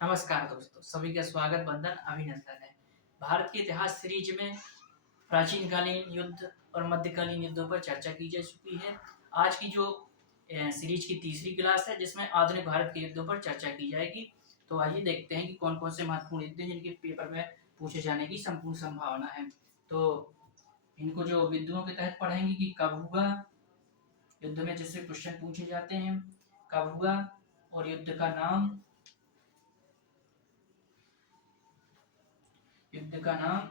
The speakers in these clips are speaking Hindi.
नमस्कार दोस्तों, सभी का स्वागत वंदन अभिनंदन है। भारत के इतिहास सीरीज में प्राचीन कालीन युद्ध और मध्यकालीन युद्धों पर चर्चा की जा चुकी है। आज की जो सीरीज की तीसरी क्लास है जिसमें आधुनिक भारत के युद्धों पर चर्चा की जाएगी। तो आइए देखते हैं कि कौन कौन से महत्वपूर्ण युद्ध हैं जिनके पेपर में पूछे जाने की संपूर्ण संभावना है। तो इनको जो बिंदुओं के तहत पढ़ेंगे कि कब हुआ, युद्ध में जैसे क्वेश्चन पूछे जाते हैं, कब हुआ और युद्ध का नाम, युद्ध का नाम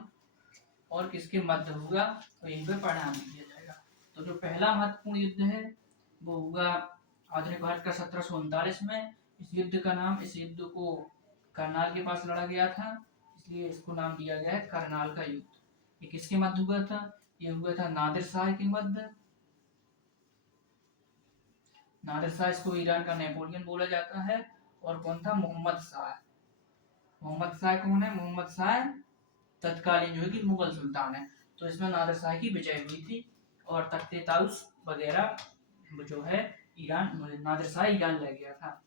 और किसके मध्य हुआ, तो इन पर परिणाम दिया जाएगा। तो जो पहला महत्वपूर्ण युद्ध है वो हुआ आधुनिक भारत का 1739 में। इस युद्ध का नाम, इस युद्ध को करनाल के पास लड़ा गया था, इसलिए इसको नाम दिया गया है करनाल का युद्ध। ये किसके मध्य हुआ था? ये हुआ था नादिर शाह के मध्य। नादिर शाह, इसको ईरान का नेपोलियन बोला जाता है। और कौन था? मोहम्मद शाह। मोहम्मद शाह कौन है? मोहम्मद शाह तत्कालीन जो है कि मुगल सुल्तान है। तो इसमें नादिर शाह की विजय हुई थी और तख्ते ताउस वगैरह जो है ईरान, नादिर शाह ईरान ले गया था।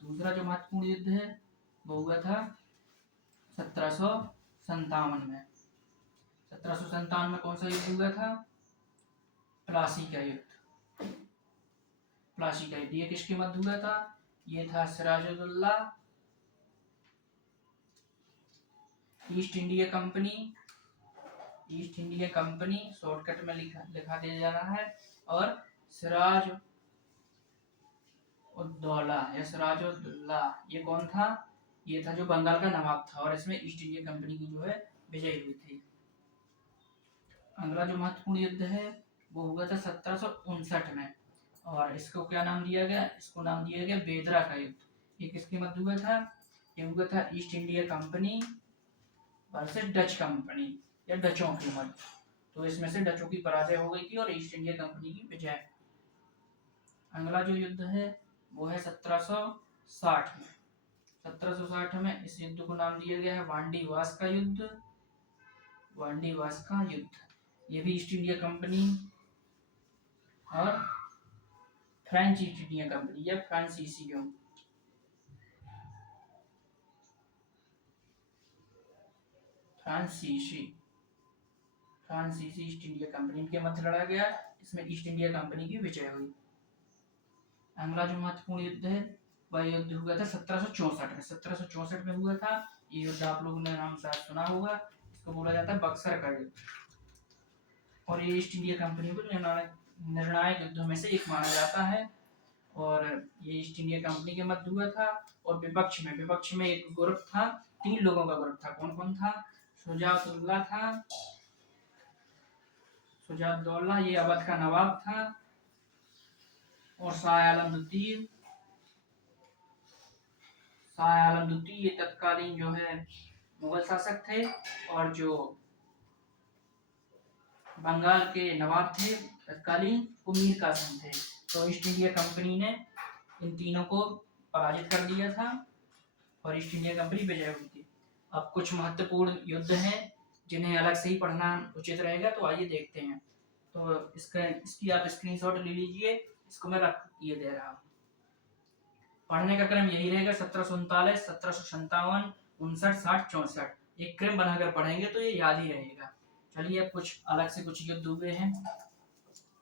दूसरा जो महत्वपूर्ण युद्ध है वो हुआ था 1757 में। 1757 में कौन सा युद्ध हुआ था? प्लासी का युद्ध। प्लासी का युद्ध ये किसके मध्य हुआ था? ये था Sirajuddaula, East India Company, East India Company shortcut में लिखा दिया जा रहा है, और सिराज उद्दौला या सिराजुद्दौला ये कौन था? ये था जो बंगाल का नवाब था और इसमें ईस्ट इंडिया कंपनी की जो है विजय हुई थी। अगला जो महत्वपूर्ण युद्ध है वो हुआ था 1759 में, और इसको क्या नाम दिया गया? इसको नाम दिया गया बेदरा का युद्ध। ये किसके मध्य हुआ था? ये हुआ था east India company versus Dutch company या डचों के मध्य। तो इसमें से डचों की पराजय हो गई थी और ईस्ट इंडिया कंपनी की विजय। अगला जो युद्ध है वो है 1760 में। 1760 में इस युद्ध को नाम दिया गया है वांडीवास का युद्ध। वांडीवास का युद्ध ये भी ईस्ट इंडिया कंपनी और फ्रेंच ईस्ट इंडिया कंपनी या फ्रांसीसियों, फ्रांसीसी फ्रांसीसी ईस्ट इंडिया कंपनी के मध्य लड़ा गया। इसमें ईस्ट इंडिया कंपनी की विजय हुई। अगला जो महत्वपूर्ण युद्ध है वह युद्ध हुआ था 1764 में। 1764 में हुआ था ये युद्ध, आप लोगों ने नाम शायद सुना होगा। इसको बोला जाता है बक्सर का युद्ध, और ये ईस्ट इंडिया कंपनी को निर्णायक युद्धों में से एक माना जाता है। और ये ईस्ट इंडिया कंपनी के मध्य हुआ था। और विपक्ष में एक ग्रुप था, 3 लोगों का ग्रुप था। कौन कौन था? शुजाउद्दौला था, शुजाउद्दौला ये अवध का नवाब था, और शाह आलम द्वितीय, शाह आलम द्वितीय ये तत्कालीन जो है मुगल शासक थे, और जो बंगाल के नवाब थे तत्कालीन वो मीर कासिम थे। तो ईस्ट इंडिया कंपनी ने इन तीनों को पराजित कर दिया था और ईस्ट इंडिया कंपनी विजय हुई थी। अब कुछ महत्वपूर्ण युद्ध हैं जिन्हें अलग से ही पढ़ना उचित रहेगा, तो आइए देखते हैं। तो इसकी आप स्क्रीनशॉट ले लीजिए, इसको मैं रख ये दे रहा हूँ। पढ़ने का क्रम यही रहेगा 1739, 1757, 59, 60, 64। एक क्रम बनाकर पढ़ेंगे तो ये याद ही रहेगा। चलिए अब कुछ अलग से कुछ युद्ध हुए हैं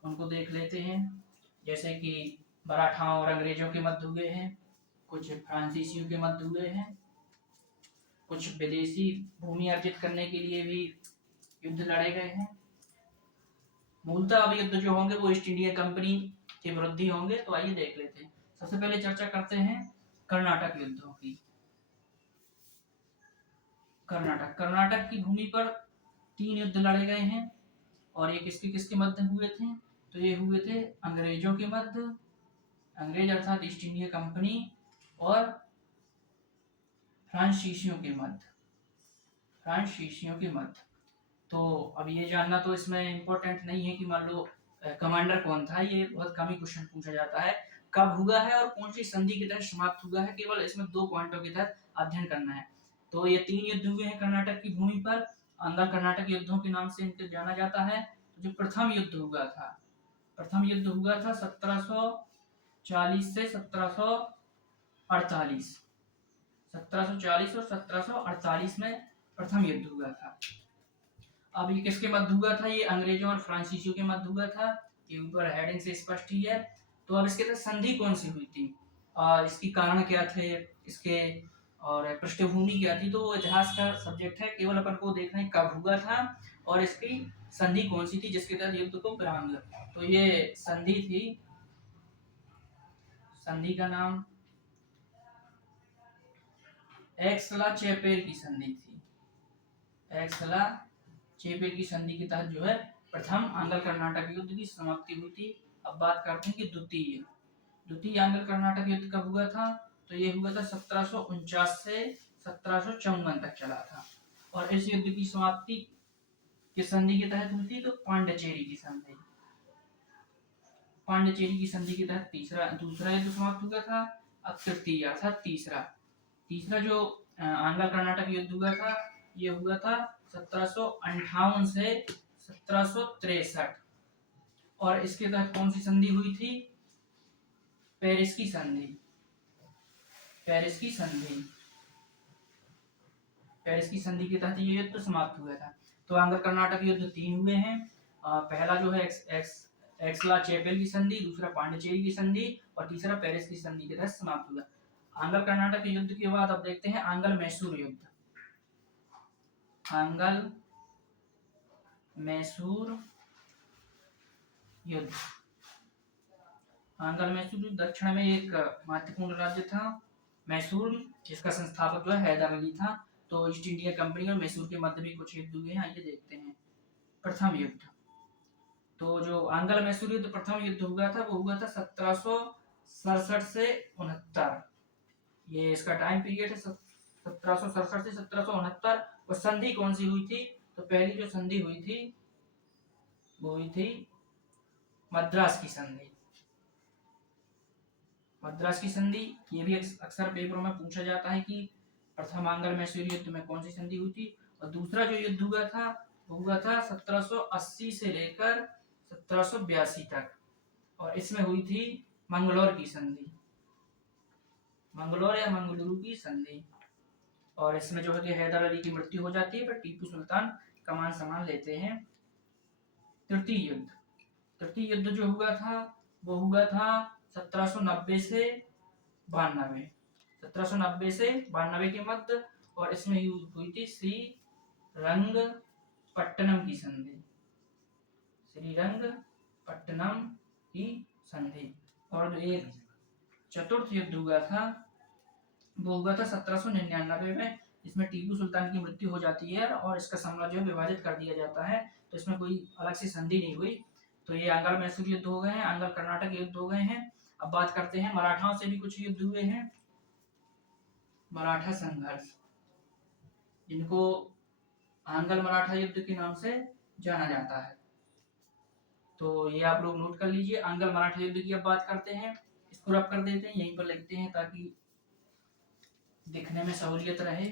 उनको देख लेते हैं। जैसे कि मराठाओं और अंग्रेजों के मध्य हुए हैं, कुछ फ्रांसीसियों के मध्य हुए हैं, कुछ विदेशी भूमि अर्जित करने के लिए भी युद्ध लड़े गए हैं। मूलतः अब युद्ध जो होंगे वो ईस्ट इंडिया कंपनी के विरुद्ध ही होंगे। तो आइए देख लेते हैं। सबसे पहले चर्चा करते हैं कर्नाटक युद्धों की। कर्नाटक की भूमि पर 3 युद्ध लड़े गए हैं, और ये किसके किसके मध्य हुए थे? तो ये हुए थे अंग्रेजों के मध्य, अंग्रेज अर्थात ईस्ट इंडिया कंपनी, और फ्रांसीसियों के मध्य, फ्रांसीसियों के मध्य। तो अब ये जानना तो इसमें इम्पोर्टेंट नहीं है कि मान लो कमांडर कौन था, ये बहुत कम ही क्वेश्चन पूछा जाता है। कब हुआ है और कौन सी संधि के तहत समाप्त हुआ है, केवल इसमें 2 पॉइंटों के तहत अध्ययन करना है। तो ये 3 युद्ध हुए हैं कर्नाटक की भूमि पर, अंदर कर्नाटक युद्धों के नाम से इनको जाना जाता है। तो जो प्रथम युद्ध हुआ था 1740 से 1748। 1740 और 1748 में प्रथम युद्ध हुआ था। अब ये किसके मध्य हुआ था? ये अंग्रेजों और फ्रांसीसियों के मध्य हुआ था। ये ऊपर हेडिंग से स्पष्ट ही है। तो अब इसके तहत संधि कौन सी हुई थी, इसकी कारण क्या थे, इसके और पृष्ठभूमि क्या थी? तो इतिहास का सब्जेक्ट है, केवल अपन को देखना है कब हुआ था और इसकी संधि कौन सी थी जिसके तहत युद्ध को विराम हुआ। तो ये संधि थी, संधि का नाम एक्सला-चेपेल की संधि थी। एक्सला-चेपेल की संधि के तहत जो है प्रथम आंग्ल कर्नाटक युद्ध की समाप्ति हुई थी। अब बात करते हैं कि द्वितीय आंग्ल कर्नाटक युद्ध कब हुआ था? तो ये हुआ था 1749 से 1754 तक चला था। और इस युद्ध की समाप्ति किस संधि के तहत हुई थी? तो पांडिचेरी की संधि। पांडिचेरी की संधि के तहत दूसरा युद्ध समाप्त हुआ था। अब तृतीय अर्थात तीसरा जो आंग्ल कर्नाटक युद्ध हुआ था, ये हुआ था 1758 से 1763 और इसके तहत कौन सी संधि हुई थी? पेरिस की संधि। पेरिस की संधि के तहत ये युद्ध समाप्त हुआ था। तो आंग्ल कर्नाटक युद्ध 3 हुए हैं। पहला जो है एक्सला-चेपेल की संधि, दूसरा पांडिचेरी की संधि और तीसरा पेरिस की संधि के तहत समाप्त हुआ। आंग्ल कर्नाटक युद्ध के बाद अब देखते हैं आंग्ल मैसूर युद्ध। आंग्ल मैसूर युद्ध दक्षिण में एक महत्वपूर्ण राज्य था मैसूर, जिसका संस्थापक जो है हैदर अली था। तो ईस्ट इंडिया कंपनी और मैसूर के मध्य भी कुछ युद्ध हुए हैं, आइए देखते हैं। प्रथम युद्ध, तो जो आंग्ल मैसूर युद्ध प्रथम युद्ध हुआ था वो हुआ था 1767 से 69। ये इसका टाइम पीरियड है 1767 से 1769। और संधि कौन सी हुई थी? तो पहली जो संधि हुई थी वो हुई थी मद्रास की संधि। मद्रास की संधि, ये भी अक्सर पेपरों में पूछा जाता है कि प्रथम आंग्ल मैसूर युद्ध में कौन सी संधि हुई थी। और दूसरा जो युद्ध हुआ था वो हुआ था 1780 से लेकर 1782 तक और इसमें हुई थी मंगलौर की संधि, मंगलौर या मंगलुरु की संधि। और इसमें जो है कि हैदर अली की मृत्यु हो जाती है पर टीपू सुल्तान कमान संभाल लेते हैं। तृतीय युद्ध जो हुआ था वो हुआ था 1790 से 92, 1790 से 92 के मध्य और इसमें हुई थी श्रीरंगपट्टनम की संधि, श्रीरंगपट्टनम की संधि। और जो एक चतुर्थ युद्ध हुआ था वो हुआ था 1799 में, इसमें टीपू सुल्तान की मृत्यु हो जाती है और इसका साम्राज्य विभाजित कर दिया जाता है। तो इसमें कोई अलग से संधि नहीं हुई। तो ये आंग्ल मैसूर युद्ध हो गए हैं, आंग्ल कर्नाटक युद्ध हो गए हैं। अब बात करते हैं मराठाओं से भी कुछ युद्ध हुए हैं। मराठा संघर्ष, जिनको आंग्ल मराठा युद्ध के नाम से जाना जाता है, तो ये आप लोग नोट कर लीजिए। आंग्ल मराठा युद्ध की अब बात करते हैं, इसको रब कर देते हैं, यहीं पर लिखते हैं ताकि दिखने में सहूलियत रहे।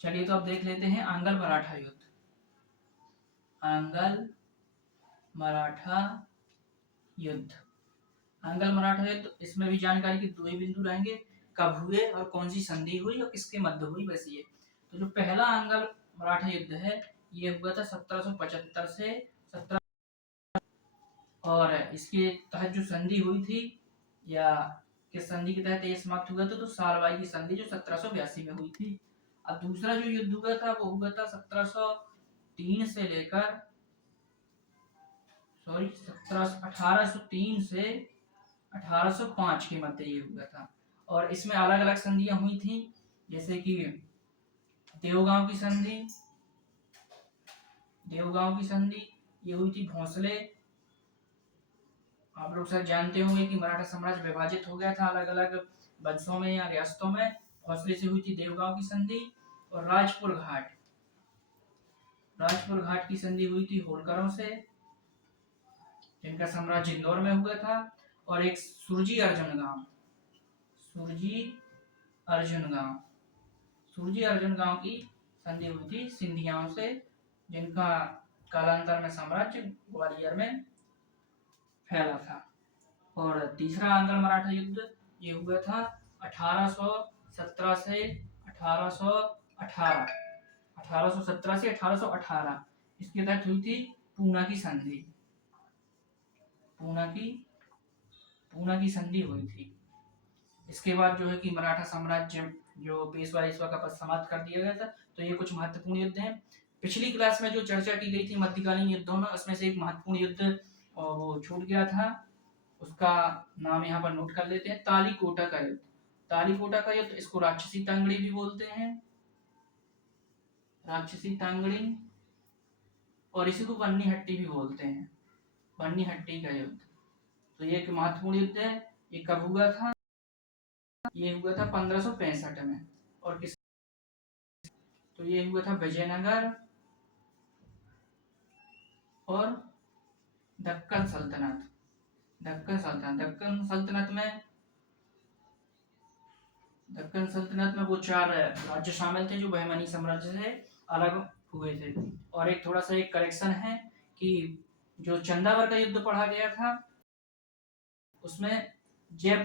चलिए तो अब देख लेते हैं आंग्ल मराठा युद्ध। आंग्ल मराठा युद्ध, आंग्ल मराठा युद्ध, इसमें भी जानकारी के दो ही बिंदु रहेंगे, कब हुए और कौन सी संधि हुई और किसके मध्य हुई, बस ये। तो जो पहला आंग्ल मराठा युद्ध है ये हुआ था 1775 से 17 और इसके तहत जो संधि हुई थी या किस संधि के तहत ये समाप्त हुआ था? तो सालवाई की संधि जो 1782 में हुई थी। अब दूसरा जो युद्ध हुआ था वो हुआ था 1703 से लेकर 1803 से 1805 के मध्य ये हुआ था और इसमें अलग अलग संधियां हुई थी, जैसे कि देवगांव की संधि ये हुई थी भोंसले। आप लोग शायद जानते होंगे कि मराठा साम्राज्य विभाजित हो गया था अलग अलग वंशों में या रियासतों में, भोंसले से हुई थी देवगांव की संधि। और राजपुर घाट की संधि हुई थी होलकरों से, जिनका साम्राज्य इंदौर में हुआ था। और एक सुरजी अर्जुन गांव की संधि हुई थी सिंधियाओं से, जिनका कालांतर में साम्राज्य ग्वालियर में फैला था। और तीसरा आंग्ल मराठा युद्ध ये हुआ था 1817 से 1818, 1817 से 1818। इसके तहत हुई थी पूना की संधि। पूना की संधि हुई थी। इसके बाद जो है कि मराठा साम्राज्य जो पेशवा ईशवा का पद समाप्त कर दिया गया था। तो ये कुछ महत्वपूर्ण युद्ध हैं। पिछली क्लास में जो चर्चा की गई थी मध्यकालीन युद्धों में, उसमें से एक महत्वपूर्ण युद्ध वो छूट गया था, उसका नाम यहाँ पर नोट कर लेते हैं, तालीकोटा का युद्ध। तालीकोटा का युद्ध, इसको राक्षसी तांगड़ी भी बोलते हैं, राक्षसी तांगड़ी, और इसी को बन्नी हट्टी भी बोलते हैं, बन्नी हट्टी का युद्ध। तो ये एक महत्वपूर्ण युद्ध है। ये कब हुआ था? ये हुआ था 1565 में। और किस तो ये हुआ था विजयनगर और दक्कन सल्तनत। दक्कन सल्तनत में वो 4 राज्य शामिल थे जो बहमनी साम्राज्य से अलग हुए थे। और एक थोड़ा सा एक करेक्शन है कि जो चंदावर का युद्ध पढ़ा गया था उसमें जयपुर